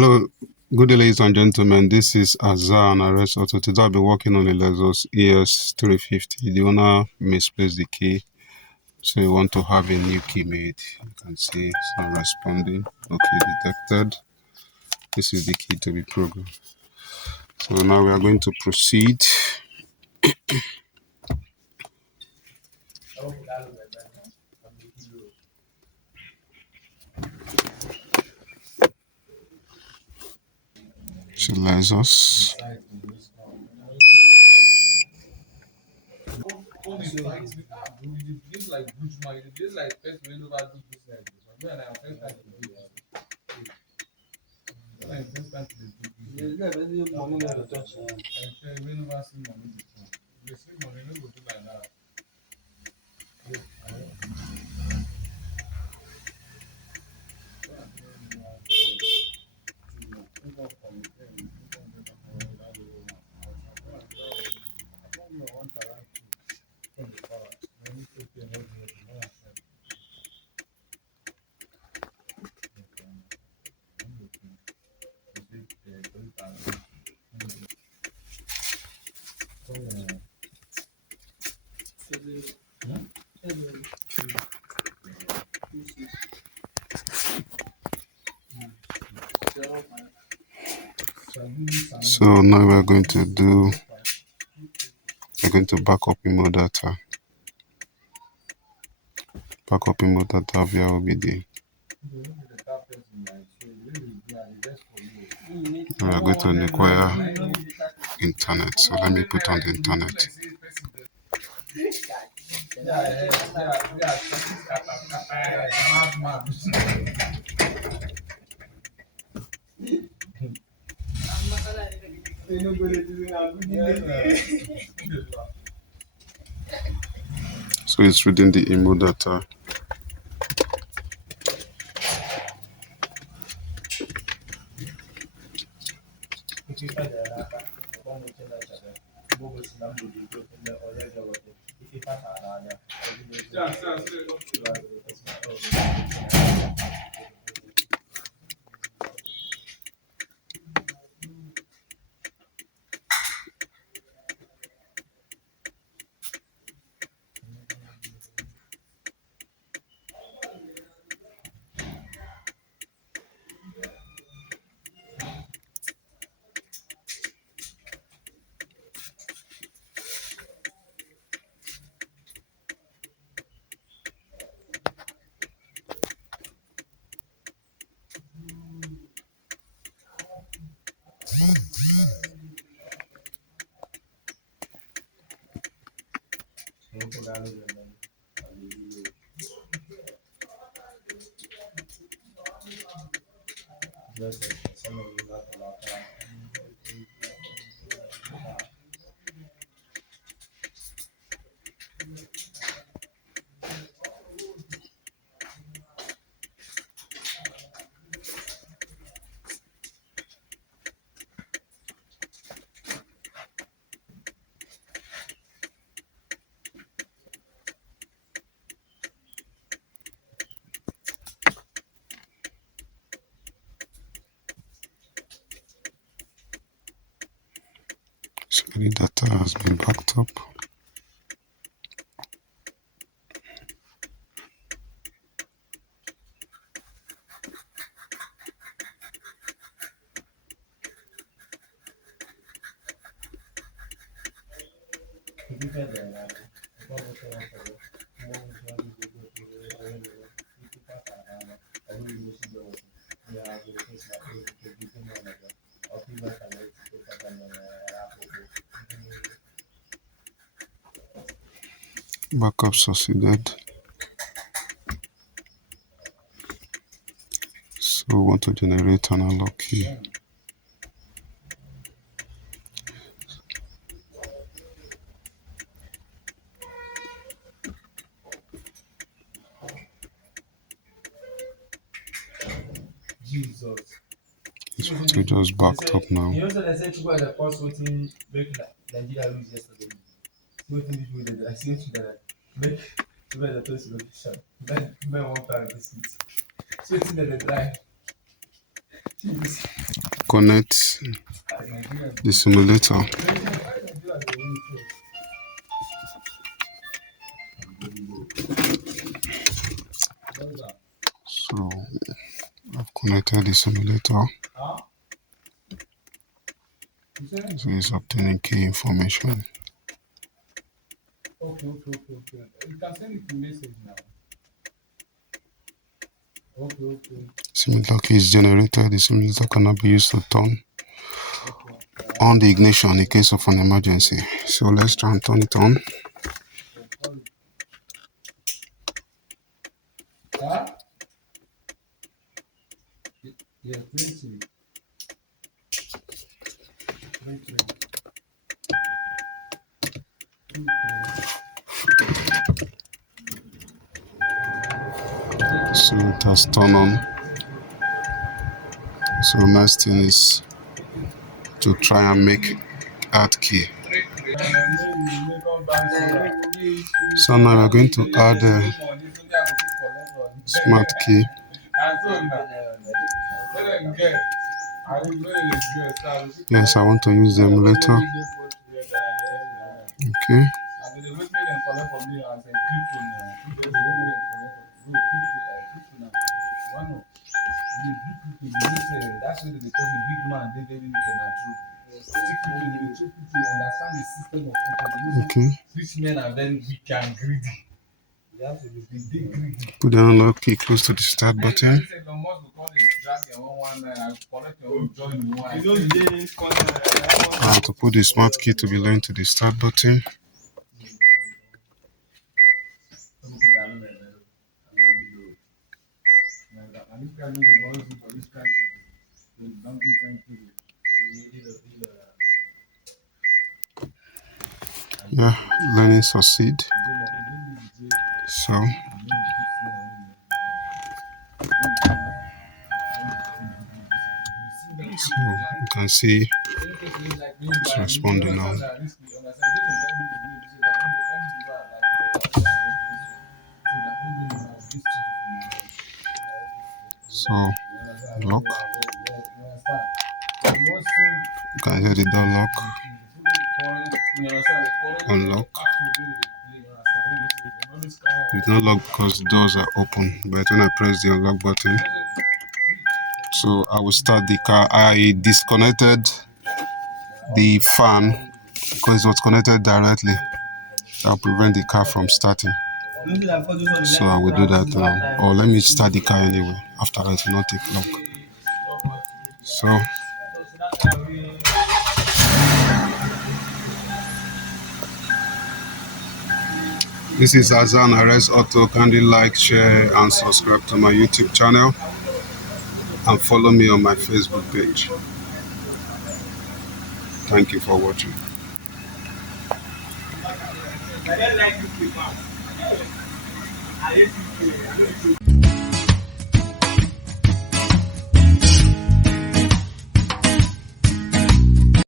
Hello, good day, ladies and gentlemen. This is Azar and Arrest Auto. Today I'll be working on a Lexus ES350. The owner misplaced the key, so we want to have a new key made. You can see it's not responding. Okay, detected. This is the key to be programmed. So now we are going to proceed. So Lexus. So now we're going to back up Immo data. Immo data via OBD. We are going to require internet. So let me put on the internet. So it's reading the Immo data. So the data has been backed up. Backup succeeded. So we want to generate an unlock key. It's what we just backed up now. connect the simulator. So I've connected the simulator. So it's obtaining key information. Okay. You can send it to message now. Okay. Simulator key is generated. The simulator cannot be used to turn on the ignition in case of an emergency. So let's try and turn it on. Huh? Yeah, 20. Simulator's turn on. So next thing is to try and make add key. So now we're going to add a smart key. Yes, I want to use the emulator. Okay. That's what they call the big man. They didn't understand the system of people. Okay. Rich men are very weak and greedy. They have to be greedy. Put the unlock key close to the start button. I have to put the smart key to be linked to the start button. Yeah, learning succeed. So you can see it's responding now. So lock. You can hear the door lock. Unlock. It's not locked because the doors are open, but when I press the unlock button, so I will start the car. I disconnected the fan because it was connected directly. That will prevent the car from starting. So I will do that now. Or let me start the car anyway. After that, it will not take long. So this is Azan RS Auto. Kindly like, share, and subscribe to my YouTube channel, and follow me on my Facebook page. Thank you for watching. I don't like this paper. I hate this paper.